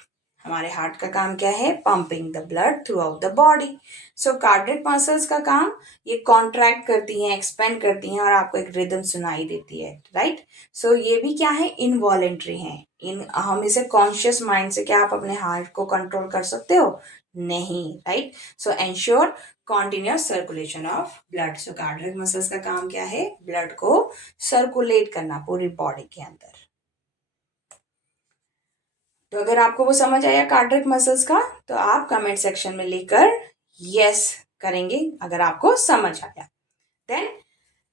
हमारे हार्ट का काम क्या है? Pumping the blood through out the body. So cardiac muscles का काम ये कॉन्ट्रैक्ट करती हैं, एक्सपेंड करती हैं और आपको एक रिदम सुनाई देती है, राइट। सो ये भी क्या है? इनवॉलेंट्री है। इन हम इसे कॉन्शियस माइंड से क्या आप अपने हार्ट को कंट्रोल कर सकते हो? नहीं, right. So ensure continuous circulation of blood. So cardiac muscles का काम क्या है? ब्लड को सर्कुलेट करना पूरी बॉडी के अंदर। तो अगर आपको वो समझ आया कार्डियक मसल्स का, तो आप कमेंट सेक्शन में लिखकर यस करेंगे अगर आपको समझ आया। देन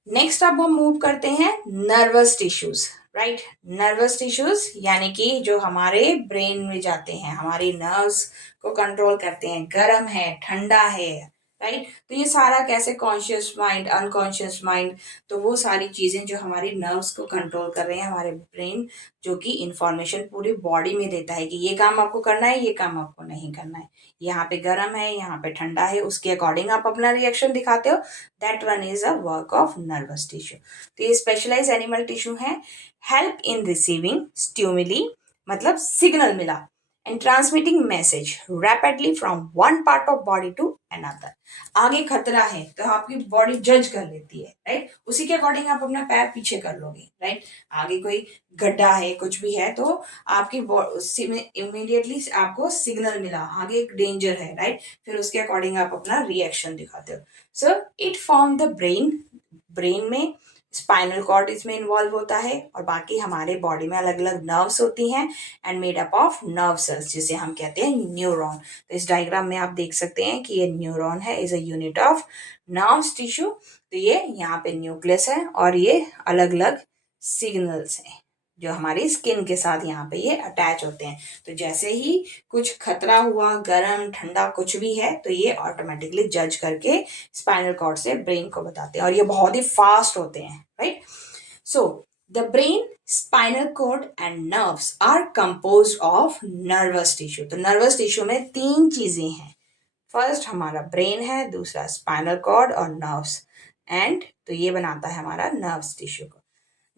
नेक्स्ट अब हम मूव करते हैं nervous tissues, right. Nervous tissues यानी कि जो हमारे ब्रेन में जाते हैं, हमारी नर्व्स को कंट्रोल करते हैं, गर्म है, ठंडा है, राइट। तो ये सारा कैसे? कॉन्शियस माइंड, अनकॉन्शियस माइंड, तो वो सारी चीजें जो हमारी नर्व्स को कंट्रोल कर रहे हैं, हमारे ब्रेन जो कि इंफॉर्मेशन पूरी बॉडी में देता है कि ये काम आपको करना है, ये काम आपको नहीं करना है, यहाँ पे गर्म है, यहाँ पे ठंडा है, उसके अकॉर्डिंग आप अपना रिएक्शन दिखाते हो। That one is a work of nervous tissue. तो ये स्पेशलाइज एनिमल टिश्यू है। हेल्प इन रिसीविंग स्ट्यूमिली, मतलब सिग्नल मिला, and transmitting message rapidly from one part of body to another. आगे खतरा है तो आपकी बॉडी जज कर लेती है, राइट। उसी के अकॉर्डिंग आप अपना पैर पीछे कर लोगे, राइट। आगे कोई गड्ढा है, कुछ भी है, तो आपकी इमीडिएटली आपको सिग्नल मिला, आगे एक डेंजर है, राइट। फिर उसके अकॉर्डिंग आप अपना रिएक्शन दिखाते हो। So it form the brain. Brain में स्पाइनल कॉर्ड इसमें इन्वॉल्व होता है और बाकी हमारे बॉडी में अलग अलग नर्व्स होती हैं and made up of nerve cells, जिसे हम कहते हैं न्यूरॉन। तो इस डायग्राम में आप देख सकते हैं कि ये न्यूरॉन है, is a unit of nerves tissue. तो ये यहाँ पे न्यूक्लियस है और ये अलग अलग सिग्नल्स हैं जो हमारी स्किन के साथ यहाँ पे ये अटैच होते हैं। तो जैसे ही कुछ खतरा हुआ, गर्म ठंडा कुछ भी है, तो ये ऑटोमेटिकली जज करके स्पाइनल कॉर्ड से ब्रेन को बताते हैं और ये बहुत ही फास्ट होते हैं, right. So the brain, spinal cord and nerves are composed of nervous tissue. तो नर्वस टिश्यू में तीन चीजें हैं। फर्स्ट हमारा ब्रेन है, दूसरा स्पाइनल कॉर्ड और नर्व्स, एंड तो ये बनाता है हमारा नर्व्स टिश्यू को।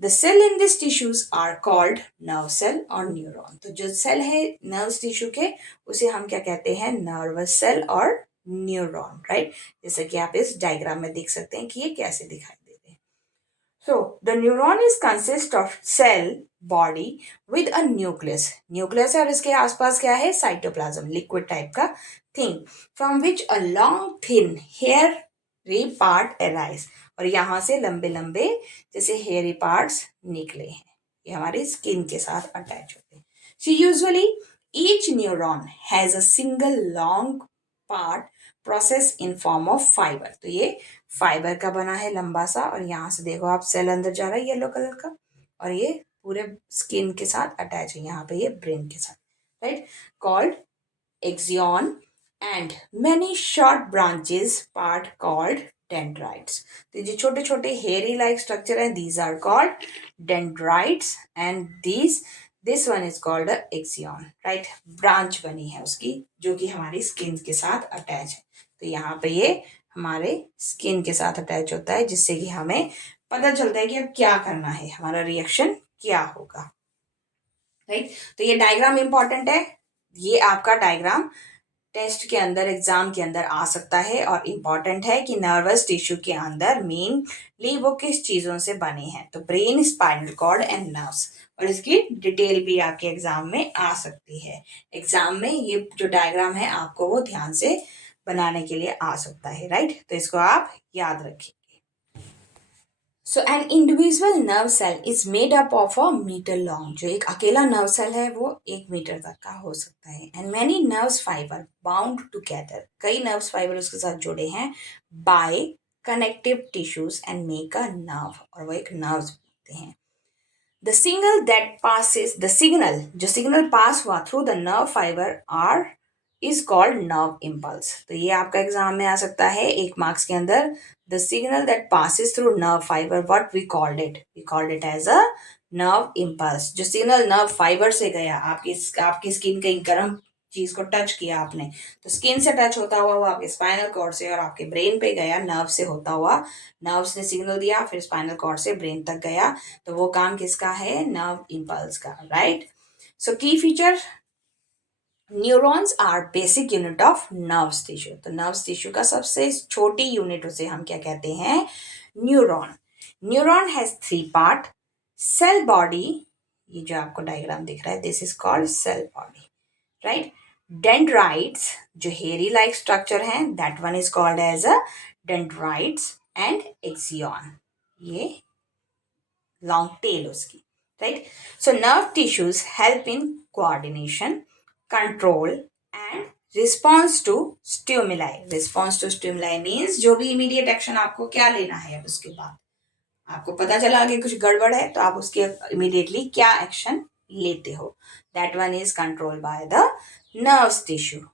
The cell in this tissues are called nerve cell और न्यूरॉन। तो जो सेल है नर्व्स टिश्यू के, उसे हम क्या कहते हैं? नर्वस सेल और न्यूरॉन, राइट। जैसे कि आप इस डायग्राम में देख सकते हैं कि ये कैसे दिखाई देते हैं। So the neuron is consist of cell body with a nucleus. Nucleus है और इसके आसपास क्या है? साइटोप्लाज्म, लिक्विड टाइप का thing, from which a long thin hairy part arise. और यहाँ से लंबे लंबे जैसे हेयरी पार्ट्स निकले हैं, ये हमारी स्किन के साथ अटैच होते हैं। So usually each neuron has a single long part process in form of fibre. तो ये फाइबर का बना है लंबा सा, और यहाँ से देखो आप सेल अंदर जा रहा है येलो कलर का, और ये पूरे स्किन के साथ अटैच है, यहाँ पे ये ब्रेन के साथ, right, called axon, and many short branches part called dendrites. तो ये छोटे छोटे हेयरी लाइक स्ट्रक्चर है, these are called dendrites, and this one is called axon, right. Branch बनी है उसकी जो कि हमारी स्किन के साथ अटैच है। तो यहाँ पे ये हमारे स्किन के साथ अटैच होता है, जिससे कि हमें पता चलता है कि अब क्या करना है, हमारा रिएक्शन क्या होगा, राइट। तो ये डायग्राम इंपॉर्टेंट है। ये आपका डायग्राम टेस्ट के अंदर, एग्जाम के अंदर आ सकता है और इम्पॉर्टेंट है कि नर्वस टिश्यू के अंदर मेनली वो किस चीज़ों से बने हैं। तो brain, spinal cord and nerves, और इसकी डिटेल भी आपके एग्जाम में आ सकती है। एग्जाम में ये जो डायग्राम है आपको वो ध्यान से बनाने के लिए आ सकता है, राइट। तो इसको आप याद रखिए। So an individual nerve cell is made up of a metre long, जो एक अकेला नर्व सेल है वो 1 मीटर तक का हो सकता है। And many nerves fibre bound together, कई नर्व्स फाइबर उसके साथ जुड़े हैं by connective tissues and make a nerve, और वो एक नर्व होते हैं। The signal that passes, the signal जो सिग्नल पास हुआ through the nerve fibre are is called nerve impulse. तो ये आपका एग्जाम में आ सकता है 1 मार्क्स के अंदर। The signal that passes through nerve fibre, what we called it, we called it as a nerve impulse. जो सिग्नल नर्व फाइबर से गया, आपकी स्किन कहीं गर्म चीज को टच किया आपने, तो स्किन से टच होता हुआ वो आपके स्पाइनल कॉर्ड से और आपके ब्रेन पे गया, नर्व से होता हुआ, नर्व्स ने सिग्नल दिया, फिर स्पाइनल कॉर्ड से ब्रेन तक गया, तो वो काम किसका है, नर्व इम्पल्स का, right. So key feature, neurons are basic unit of nerves tissue. तो नर्व्स टिश्यू का सबसे छोटी यूनिट उसे हम क्या कहते हैं, neuron. Neuron has 3 part, cell body, ये जो आपको डायग्राम दिख रहा है, this is called cell body, right. Dendrites, जो हेरी लाइक स्ट्रक्चर है, that one is called as a dendrites and axon, ये लॉन्ग टेल उसकी, right. So nerve tissues help in coordination, control and response to stimuli. Response to stimuli means जो भी immediate action आपको क्या लेना है, अब उसके बाद आपको पता चला कि कुछ गड़बड़ है तो आप उसके इमीडिएटली क्या एक्शन लेते हो, that one is control by the nerves tissue.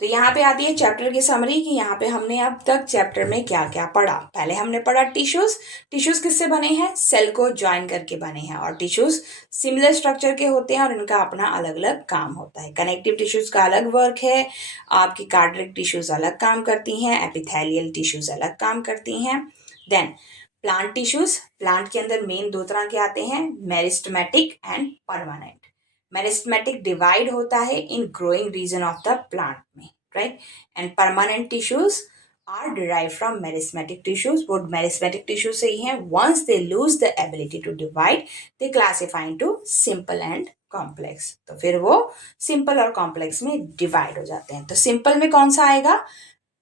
तो यहाँ पे आती है चैप्टर की समरी कि यहाँ पे हमने अब तक चैप्टर में क्या क्या पढ़ा। पहले हमने पढ़ा टिश्यूज। टिश्यूज किससे बने हैं, सेल को ज्वाइन करके बने हैं, और टिश्यूज सिमिलर स्ट्रक्चर के होते हैं और इनका अपना अलग अलग काम होता है। कनेक्टिव टिश्यूज का अलग वर्क है, आपकी कार्डियक टिश्यूज अलग काम करती हैं, एपिथेलियल टिश्यूज अलग काम करती हैं। देन प्लांट टिश्यूज, प्लांट के अंदर मेन 2 तरह के आते हैं, meristematic and permanent. Meristematic divide होता है in growing region of the plant में, right. And permanent tissues are derive from meristematic tissues, वो मेरिस्टेमेटिक टिश्यू से ही हैं। Once they lose the ability to divide, they classify into simple and complex, तो फिर वो सिंपल और complex में डिवाइड हो जाते हैं। तो सिंपल में कौन सा आएगा,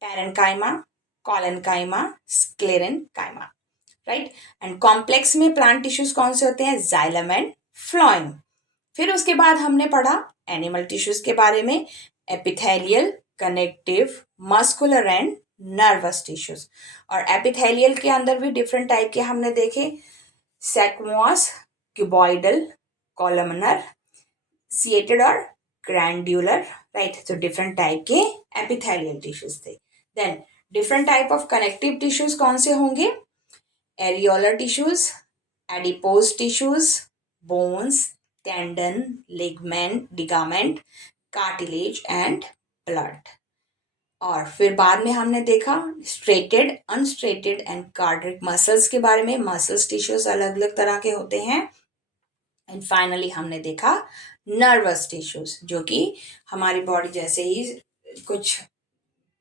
parenchyma, collenchyma, sclerenchyma, right. And complex में प्लांट टिश्यूज कौन से होते हैं, जाइलम एंड फ्लोएम। फिर उसके बाद हमने पढ़ा एनिमल टिश्यूज के बारे में, epithelial, connective, muscular and nervous tissues. और एपिथेलियल के अंदर भी डिफरेंट टाइप के हमने देखे, सेक्मोस, क्यूबॉइडल, कॉलमनर, सिएटेड और ग्रैंड्यूलर, राइट। तो डिफरेंट टाइप के एपिथेलियल टिश्यूज थे। Then different type of connective tissues कौन से होंगे, areolar tissues, adipose tissues, bones, tendon, ligament, cartilage and blood. और फिर बाद में हमने देखा striated, unstriated and cardiac muscles के बारे में। मसल्स टिश्यूज अलग अलग तरह के होते हैं। एंड फाइनली हमने देखा नर्वस टिश्यूज, जो कि हमारी बॉडी जैसे ही कुछ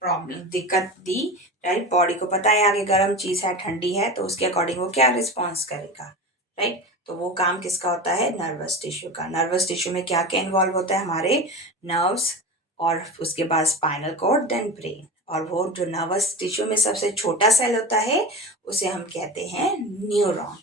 प्रॉब्लम, दिक्कत दी, राइट, बॉडी को पता है आगे गर्म चीज है, ठंडी है, तो उसके अकॉर्डिंग वो क्या रिस्पॉन्स करेगा, राइट। तो वो काम किसका होता है, नर्वस टिश्यू का। नर्वस टिश्यू में क्या क्या इन्वॉल्व होता है, हमारे नर्व्स, और उसके बाद स्पाइनल कॉर्ड, देन ब्रेन। और वो जो नर्वस टिश्यू में सबसे छोटा सेल होता है उसे हम कहते हैं न्यूरॉन,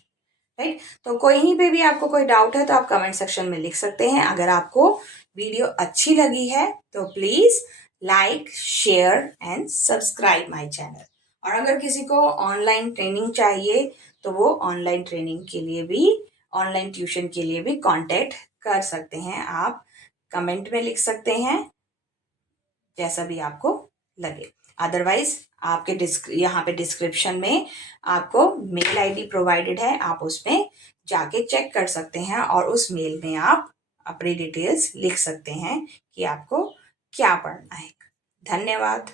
राइट। तो कहीं पे भी आपको कोई डाउट है तो आप कमेंट सेक्शन में लिख सकते हैं। अगर आपको वीडियो अच्छी लगी है तो please like, share and subscribe my channel. और अगर किसी को ऑनलाइन ट्रेनिंग चाहिए तो वो ऑनलाइन ट्रेनिंग के लिए भी, ऑनलाइन ट्यूशन के लिए भी कांटेक्ट कर सकते हैं। आप कमेंट में लिख सकते हैं, जैसा भी आपको लगे। अदरवाइज आपके यहाँ पे डिस्क्रिप्शन में आपको मेल आईडी प्रोवाइडेड है, आप उसमें जाके चेक कर सकते हैं और उस मेल में आप अपनी डिटेल्स लिख सकते हैं कि आपको क्या पढ़ना है। धन्यवाद।